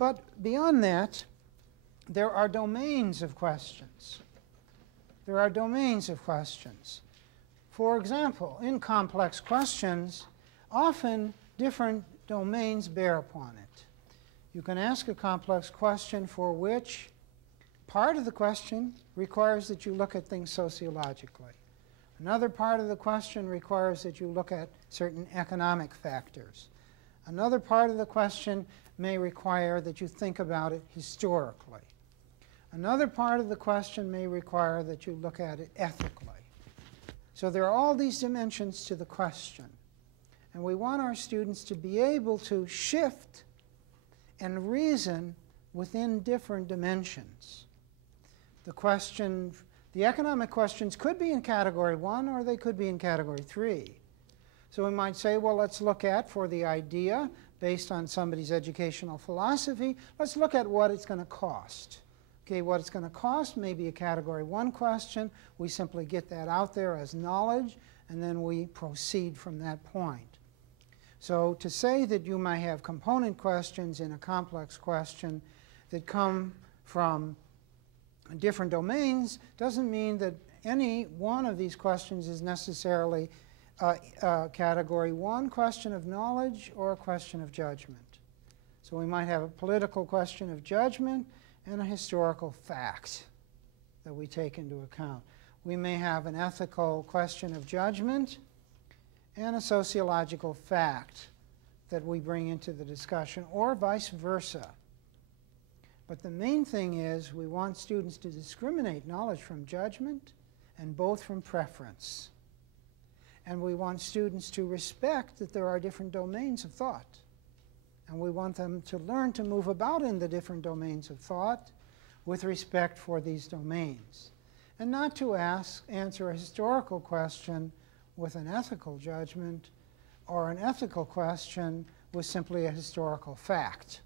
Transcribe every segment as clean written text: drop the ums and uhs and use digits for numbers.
But beyond that, there are domains of questions. There are domains of questions. For example, in complex questions, often different domains bear upon it. You can ask a complex question for which part of the question requires that you look at things sociologically. Another part of the question requires that you look at certain economic factors. Another part of the question may require that you think about it historically. Another part of the question may require that you look at it ethically. So there are all these dimensions to the question. And we want our students to be able to shift and reason within different dimensions. The economic questions could be in category 1 or they could be in category 3. So we might say, well, let's look at, for the idea, based on somebody's educational philosophy, let's look at what it's going to cost. Okay, what it's going to cost may be a category 1 question. We simply get that out there as knowledge, and then we proceed from that point. So to say that you might have component questions in a complex question that come from different domains doesn't mean that any one of these questions is necessarily a category 1 question of knowledge or a question of judgment. So we might have a political question of judgment and a historical fact that we take into account. We may have an ethical question of judgment and a sociological fact that we bring into the discussion, or vice versa. But the main thing is we want students to discriminate knowledge from judgment and both from preference. And we want students to respect that there are different domains of thought. And we want them to learn to move about in the different domains of thought with respect for these domains. And not to answer a historical question with an ethical judgment or an ethical question with simply a historical fact.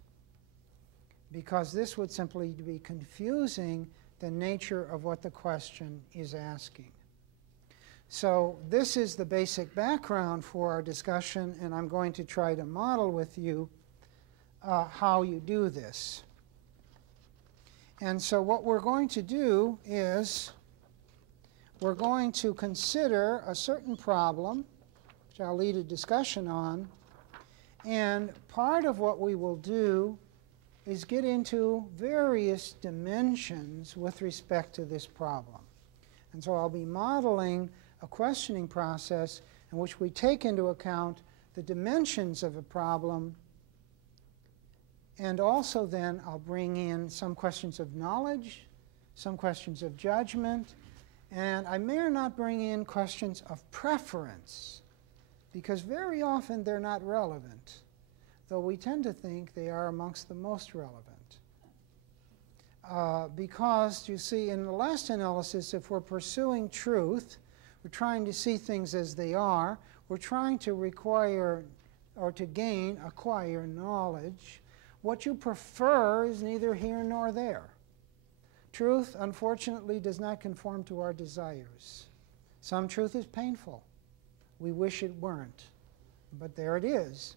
Because this would simply be confusing the nature of what the question is asking. So this is the basic background for our discussion, and I'm going to try to model with you how you do this. And so what we're going to do is we're going to consider a certain problem, which I'll lead a discussion on, and part of what we will do is get into various dimensions with respect to this problem. And so I'll be modeling a questioning process in which we take into account the dimensions of a problem, and also then I'll bring in some questions of knowledge, some questions of judgment, and I may or not bring in questions of preference, because very often they're not relevant, though we tend to think they are amongst the most relevant. Because, you see, in the last analysis, if we're pursuing truth, we're trying to see things as they are, we're trying to acquire knowledge, what you prefer is neither here nor there. Truth, unfortunately, does not conform to our desires. Some truth is painful. We wish it weren't. But there it is.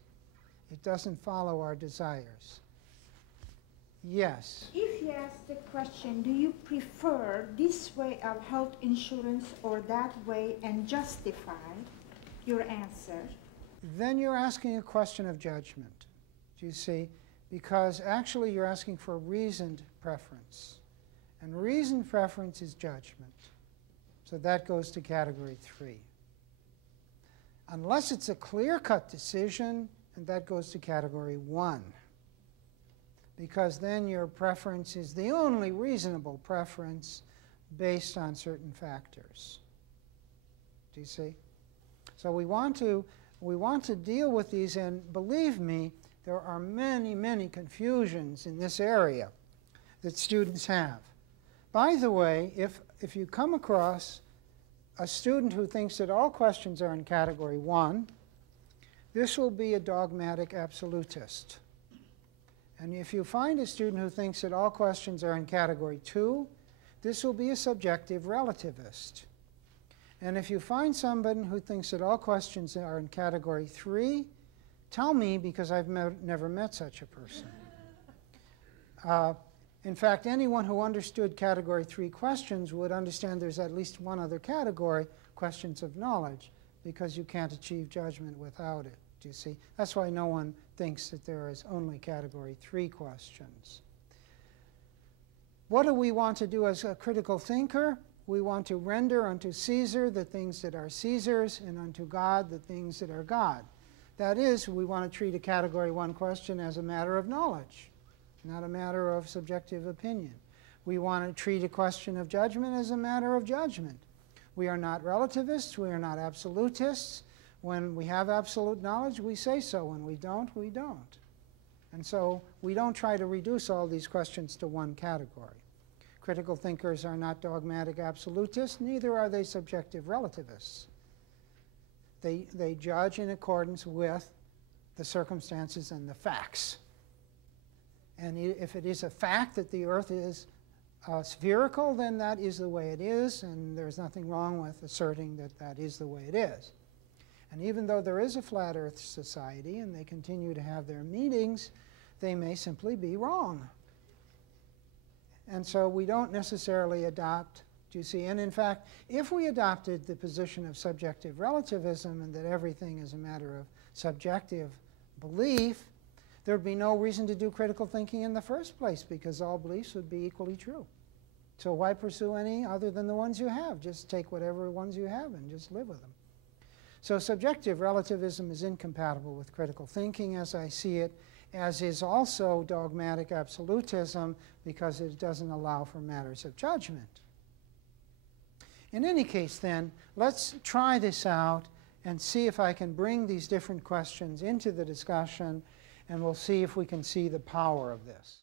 It doesn't follow our desires. Yes? If you ask the question, do you prefer this way of health insurance or that way, and justify your answer, then you're asking a question of judgment, do you see? Because actually you're asking for reasoned preference. And reasoned preference is judgment. So that goes to category 3. Unless it's a clear-cut decision, and that goes to category 1. Because then your preference is the only reasonable preference based on certain factors. Do you see? So we want to deal with these, and believe me, there are many, many confusions in this area that students have. By the way, if you come across a student who thinks that all questions are in category 1, this will be a dogmatic absolutist. And if you find a student who thinks that all questions are in category 2, this will be a subjective relativist. And if you find someone who thinks that all questions are in category 3, tell me, because I've never met such a person. In fact, anyone who understood Category 3 questions would understand there's at least one other category, questions of knowledge, because you can't achieve judgment without it. Do you see? That's why no one thinks that there is only Category 3 questions. What do we want to do as a critical thinker? We want to render unto Caesar the things that are Caesar's, and unto God the things that are God. That is, we want to treat a Category 1 question as a matter of knowledge, not a matter of subjective opinion. We want to treat a question of judgment as a matter of judgment. We are not relativists. We are not absolutists. When we have absolute knowledge, we say so. When we don't, we don't. And so we don't try to reduce all these questions to one category. Critical thinkers are not dogmatic absolutists, neither are they subjective relativists. They judge in accordance with the circumstances and the facts. And if it is a fact that the Earth is spherical, then that is the way it is, and there's nothing wrong with asserting that that is the way it is. And even though there is a Flat Earth Society and they continue to have their meetings, they may simply be wrong. And so we don't necessarily adopt, do you see? And in fact, if we adopted the position of subjective relativism and that everything is a matter of subjective belief, there'd be no reason to do critical thinking in the first place, because all beliefs would be equally true. So why pursue any other than the ones you have? Just take whatever ones you have and just live with them. So subjective relativism is incompatible with critical thinking as I see it, as is also dogmatic absolutism, because it doesn't allow for matters of judgment. In any case, then, let's try this out and see if I can bring these different questions into the discussion, and we'll see if we can see the power of this.